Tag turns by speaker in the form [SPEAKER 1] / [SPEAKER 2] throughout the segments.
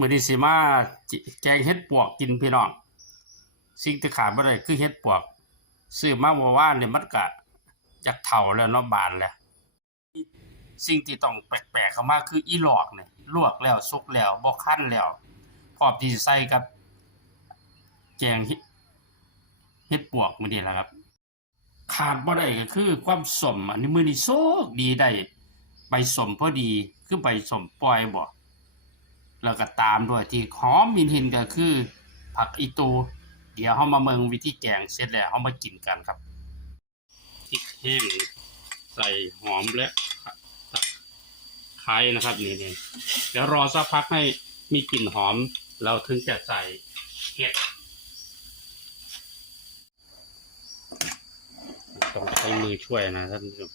[SPEAKER 1] มื้อนี้สิมาแกงเฮ็ดปวกกินพี่น้อง สิ่งที่ขาดบ่ได้คือเฮ็ดปวกซื้อมาเมื่อวานนี่ยมันก็อยากเฒ่าแล้วเนาะบานแล้วสิ่งที่ต้องแปลกๆเข้ามาคืออีหลอกเนี่ยลวกแล้วสุกแล้วบ่คั่นแล้วพร้อมที่ใส่กับแกงเฮ็ดเฮ็ดปวกมื้อนี้ล่ะครับ ขาดบ่ได้ก็คือความสมอันนี้มื้อนี้โชคดีได้ใบสมพอดีคือใบสมปล่อยบ่ แล้วก็ตามด้วยที่หอมมินหินก็คือ ผักอีตู เดี๋ยวเฮามาเมืองวิธีแกงเสร็จแล้วเฮามากินกันครับพริกแห้งใส่หอมและตะไคร้นะครับนี่นี่เดี๋ยวรอสักพักให้มีกลิ่นหอม เราถึงจะใส่เห็ดต้องใช้มือช่วยนะท่านผู้ชม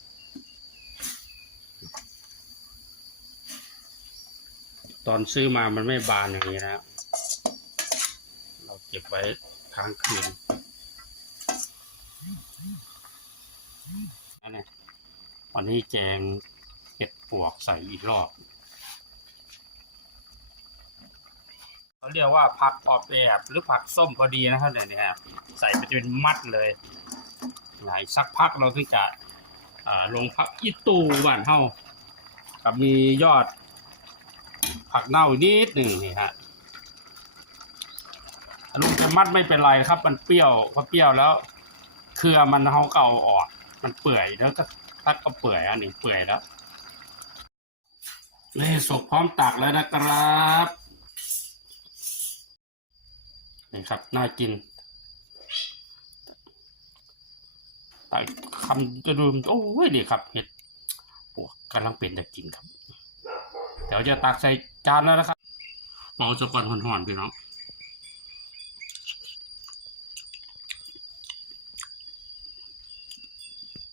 [SPEAKER 1] ตอนซื้อมามันไม่บานอย่างนี้นะเราเก็บไว้ค้างคืนอันนี้วันนี้แจงเห็ดปวกใส่อีกรอบเขาเรียกว่าผักออบแอบหรือผักส้มพอดีนะครับเนี่ยใส่ไปจนมัดเลยหลายสักพักเราถึงจะลงพักอีตูบ้านเฮากับมียอด ผักเน่าอีกนิดหนึ่งนี่ฮะลุงจะมัดไม่เป็นไรครับ มันเปรี้ยวพอเปรี้ยวแล้ว เครือมันเฮาเก่าออก มันเปื่อยแล้วก็ทักก็เปื่อยอันนี้เปื่อยแล้วนี่สุกพร้อมตักแล้วนะครับนี่ครับน่ากินตักคำจะดูโอ้ยนี่ครับเห็ดปวกกำลังเป็นจะกินครับ เดี๋ยวจะตักใส่จานแล้วนะครับเป่าจะก่อนห่อนๆพี่น้อง